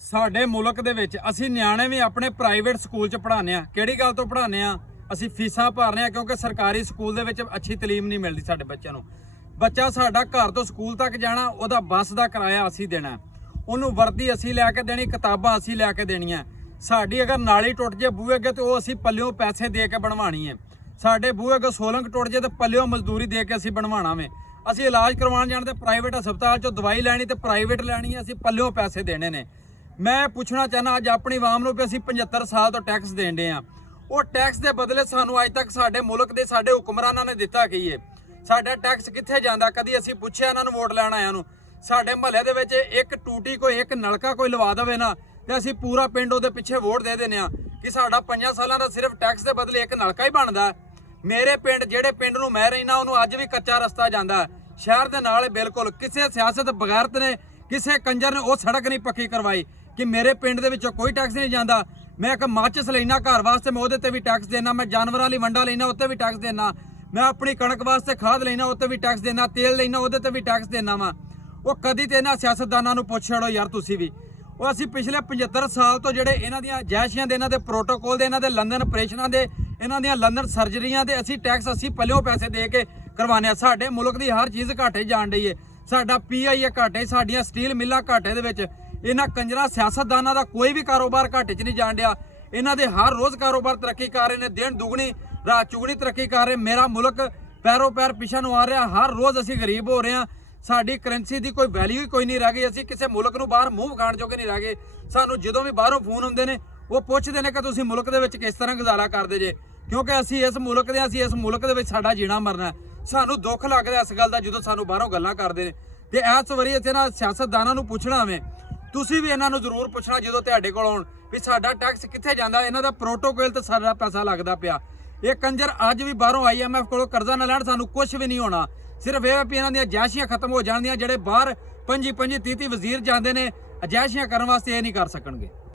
ਸਾਡੇ ਮੁਲਕ ਦੇ ਵਿੱਚ ਅਸੀਂ ਨਿਆਣੇ ਵੀ ਆਪਣੇ ਪ੍ਰਾਈਵੇਟ ਸਕੂਲ 'ਚ ਪੜ੍ਹਾਉਂਦੇ ਆ। ਕਿਹੜੀ ਗੱਲ ਤੋਂ ਪੜ੍ਹਾਉਂਦੇ ਆ? ਅਸੀਂ ਫੀਸਾਂ ਭਰਨੇ ਆ ਕਿਉਂਕਿ ਸਰਕਾਰੀ ਸਕੂਲ ਦੇ ਵਿੱਚ ਅੱਛੀ ਤਾਲੀਮ ਨਹੀਂ ਮਿਲਦੀ ਸਾਡੇ ਬੱਚਿਆਂ ਨੂੰ। ਬੱਚਾ ਸਾਡਾ ਘਰ ਤੋਂ ਸਕੂਲ ਤੱਕ ਜਾਣਾ, ਉਹਦਾ ਬੱਸ ਦਾ ਕਿਰਾਇਆ ਅਸੀਂ ਦੇਣਾ, ਉਹਨੂੰ ਵਰਦੀ ਅਸੀਂ ਲੈ ਕੇ ਦੇਣੀ, ਕਿਤਾਬਾਂ ਅਸੀਂ ਲੈ ਕੇ ਦੇਣੀਆਂ। ਸਾਡੀ ਅਗਰ ਨਾਲੀ ਟੁੱਟ ਜੇ ਬੂਹੇ ਅੱਗੇ ਤੇ ਉਹ ਅਸੀਂ ਪੱਲਿਓਂ ਪੈਸੇ ਦੇ ਕੇ ਬਣਵਾਣੀ ਹੈ। ਸਾਡੇ ਬੂਹੇ ਅੱਗੇ ਸੋਲੰਗ ਟੁੱਟ ਜੇ ਤੇ ਪੱਲਿਓਂ ਮਜ਼ਦੂਰੀ ਦੇ ਕੇ ਅਸੀਂ ਬਣਵਾਣਾ ਵੇ। ਅਸੀਂ ਇਲਾਜ ਕਰਵਾਉਣ ਜਾਣ ਤੇ ਪ੍ਰਾਈਵੇਟ ਹਸਪਤਾਲ 'ਚੋਂ ਦਵਾਈ ਲੈਣੀ ਤੇ ਪ੍ਰਾਈਵੇਟ ਲੈਣੀ ਹੈ, ਅਸੀਂ ਪੱਲਿਓਂ ਪੈਸੇ ਦੇਣੇ ਨੇ। ਮੈਂ ਪੁੱਛਣਾ ਚਾਹਨਾ ਅੱਜ ਆਪਣੀ ਆਵਾਮ ਨੂੰ ਵੀ ਅਸੀਂ 75 ਸਾਲ ਤੋਂ ਟੈਕਸ ਦੇਣ ਦੇ ਆ। ਉਹ ਟੈਕਸ ਦੇ ਬਦਲੇ ਸਾਨੂੰ ਅੱਜ ਤੱਕ ਸਾਡੇ ਮੁਲਕ ਦੇ ਸਾਡੇ ਹੁਕਮਰਾਨਾਂ ਨੇ ਦਿੱਤਾ ਕੀ ਹੈ? ਸਾਡਾ ਟੈਕਸ ਕਿੱਥੇ ਜਾਂਦਾ? ਕਦੀ ਅਸੀਂ ਪੁੱਛਿਆ ਇਹਨਾਂ ਨੂੰ ਵੋਟ ਲੈਣ ਆਇਆਂ ਨੂੰ? ਸਾਡੇ ਮਹੱਲੇ ਦੇ ਵਿੱਚ ਇੱਕ ਟੂਟੀ ਕੋਈ ਇੱਕ ਨਲਕਾ ਕੋਈ ਲਵਾ ਦੇਵੇ ਨਾ ਤੇ ਅਸੀਂ ਪੂਰਾ ਪਿੰਡ ਉਹਦੇ ਪਿੱਛੇ ਵੋਟ ਦੇ ਦਿੰਦੇ ਆ ਕਿ ਸਾਡਾ 5 ਸਾਲਾਂ ਦਾ ਸਿਰਫ ਟੈਕਸ ਦੇ ਬਦਲੇ ਇੱਕ ਨਲਕਾ ਹੀ ਬਣਦਾ। ਮੇਰੇ ਪਿੰਡ ਜਿਹੜੇ ਪਿੰਡ ਨੂੰ ਮੈਂ ਰਹਿਣਾ ਉਹਨੂੰ ਅੱਜ ਵੀ ਕੱਚਾ ਰਸਤਾ ਜਾਂਦਾ ਸ਼ਹਿਰ ਦੇ ਨਾਲ। ਬਿਲਕੁਲ ਕਿਸੇ ਸਿਆਸਤ ਬਗੈਰਤ ਨੇ ਕਿਸੇ ਕੰਜਰ ਨੇ ਉਹ ਸੜਕ ਨਹੀਂ ਪੱਕੀ ਕਰਵਾਈ ਕਿ ਮੇਰੇ ਪਿੰਡ ਦੇ ਵਿੱਚੋਂ ਕੋਈ ਟੈਕਸ ਨਹੀਂ ਜਾਂਦਾ। ਮੈਂ ਇੱਕ ਮਾਚਿਸ ਲੈਣਾ ਘਰ ਵਾਸਤੇ ਮੈਂ ਉਹਦੇ ਤੇ ਵੀ ਟੈਕਸ ਦੇਣਾ, ਮੈਂ ਜਾਨਵਰਾਂ ਲਈ ਵੰਡਾ ਲੈਣਾ ਉੱਤੇ ਵੀ ਟੈਕਸ ਦੇਣਾ, ਮੈਂ ਆਪਣੀ ਕਣਕ ਵਾਸਤੇ ਖਾਦ ਲੈਣਾ ਉੱਤੇ ਵੀ ਟੈਕਸ ਦੇਣਾ, ਤੇਲ ਲੈਣਾ ਉਹਦੇ ਤੇ ਵੀ ਟੈਕਸ ਦੇਣਾ ਵਾ। ਉਹ ਕਦੀ ਤੇ ਇਹਨਾਂ ਸਿਆਸਤਦਾਨਾਂ ਨੂੰ ਪੁੱਛ ਛੜੋ ਯਾਰ ਤੁਸੀਂ ਵੀ। ਉਹ ਅਸੀਂ ਪਿਛਲੇ 75 ਸਾਲ ਤੋਂ ਜਿਹੜੇ ਇਹਨਾਂ ਦੀਆਂ ਜੈਸ਼ੀਆਂ ਦੇ, ਇਹਨਾਂ ਦੇ ਪ੍ਰੋਟੋਕੋਲ ਦੇ, ਇਹਨਾਂ ਦੇ ਲੰਡਨ ਆਪਰੇਸ਼ਨਾਂ ਦੇ, ਇਹਨਾਂ ਦੀਆਂ ਲੰਡਨ ਸਰਜਰੀਆਂ ਦੇ ਅਸੀਂ ਟੈਕਸ ਅਸੀਂ ਪੱਲਿਓਂ ਪੈਸੇ ਦੇ ਕੇ ਕਰਵਾਉਂਦੇ ਆ। ਸਾਡੇ ਮੁਲਕ ਦੀ ਹਰ ਚੀਜ਼ ਘਾਟੇ ਜਾਣ ਰਹੀ ਹੈ। ਸਾਡਾ PI ਘਾਟੇ, ਸਾਡੀਆਂ ਸਟੀਲ ਮਿੱਲਾਂ ਘਾਟੇ ਦੇ ਵਿੱਚ। ਇਹਨਾਂ ਕੰਜਰਾ ਸਿਆਸਤਦਾਨਾਂ ਦਾ ਕੋਈ ਵੀ ਕਾਰੋਬਾਰ ਘਾਟੇ 'ਚ ਨਹੀਂ ਜਾਣ ਡਿਆ। ਇਹਨਾਂ ਦੇ ਹਰ ਰੋਜ਼ ਕਾਰੋਬਾਰ ਤਰੱਕੀ ਕਰ ਰਹੇ ਨੇ, ਦਿਨ ਦੁਗਣੀ ਰਾਤ ਚੁਗਣੀ ਤਰੱਕੀ ਕਰ ਰਹੇ। ਮੇਰਾ ਮੁਲਕ ਪੈਰੋਂ ਪੈਰ ਪਿੱਛੇ ਨੂੰ ਆ ਰਿਹਾ। ਹਰ ਰੋਜ਼ ਅਸੀਂ ਗਰੀਬ ਹੋ ਰਹੇ ਹਾਂ। ਸਾਡੀ ਕਰੰਸੀ ਦੀ ਕੋਈ ਵੈਲਿਊ ਹੀ ਕੋਈ ਨਹੀਂ ਰਹਿ ਗਈ। ਅਸੀਂ ਕਿਸੇ ਮੁਲਕ ਨੂੰ ਬਾਹਰ ਮੂੰਹ ਵਿਖਾਣ ਜੋਗੇ ਨਹੀਂ ਰਹਿ ਗਏ। ਸਾਨੂੰ ਜਦੋਂ ਵੀ ਬਾਹਰੋਂ ਫੋਨ ਆਉਂਦੇ ਨੇ ਉਹ ਪੁੱਛਦੇ ਨੇ ਕਿ ਤੁਸੀਂ ਮੁਲਕ ਦੇ ਵਿੱਚ ਕਿਸ ਤਰ੍ਹਾਂ ਗੁਜ਼ਾਰਾ ਕਰਦੇ ਜੇ, ਕਿਉਂਕਿ ਅਸੀਂ ਇਸ ਮੁਲਕ ਦੇ, ਅਸੀਂ ਇਸ ਮੁਲਕ ਦੇ ਵਿੱਚ ਸਾਡਾ ਜੀਣਾ ਮਰਨਾ। ਸਾਨੂੰ ਦੁੱਖ ਲੱਗਦਾ ਇਸ ਗੱਲ ਦਾ ਜਦੋਂ ਸਾਨੂੰ ਬਾਹਰੋਂ ਗੱਲਾਂ ਕਰਦੇ ਨੇ। ਤੇ ਇਸ ਵਾਰੀ ਇੱਥੇ ਨਾ ਸਿਆਸਤਦਾਨਾਂ ਨੂੰ ਪੁੱਛਣਾ ਵੇ, ਤੁਸੀਂ ਵੀ ਇਹਨਾਂ ਨੂੰ ਜ਼ਰੂਰ ਪੁੱਛਣਾ ਜਦੋਂ ਤੁਹਾਡੇ ਕੋਲ ਆਉਣ ਵੀ ਸਾਡਾ ਟੈਕਸ ਕਿੱਥੇ ਜਾਂਦਾ। ਇਹਨਾਂ ਦਾ ਪ੍ਰੋਟੋਕੋਲ ਤੇ ਸਾਡਾ ਪੈਸਾ ਲੱਗਦਾ ਪਿਆ। ਇਹ ਕੰਜਰ ਅੱਜ ਵੀ ਬਾਹਰੋਂ IMF ਕੋਲੋਂ ਕਰਜ਼ਾ ਨਾ ਲੈਣ, ਸਾਨੂੰ ਕੁਝ ਵੀ ਨਹੀਂ ਹੋਣਾ। ਸਿਰਫ ਇਹ ਵੀ ਇਹਨਾਂ ਦੀਆਂ ਅਜਾਇਸ਼ੀਆਂ ਖਤਮ ਹੋ ਜਾਣਦੀਆਂ। ਜਿਹੜੇ ਬਾਹਰ 25-25 30-30 ਵਜ਼ੀਰ ਜਾਂਦੇ ਨੇ ਅਜਾਇਸ਼ੀਆਂ ਕਰਨ ਵਾਸਤੇ, ਇਹ ਨਹੀਂ ਕਰ ਸਕਣਗੇ।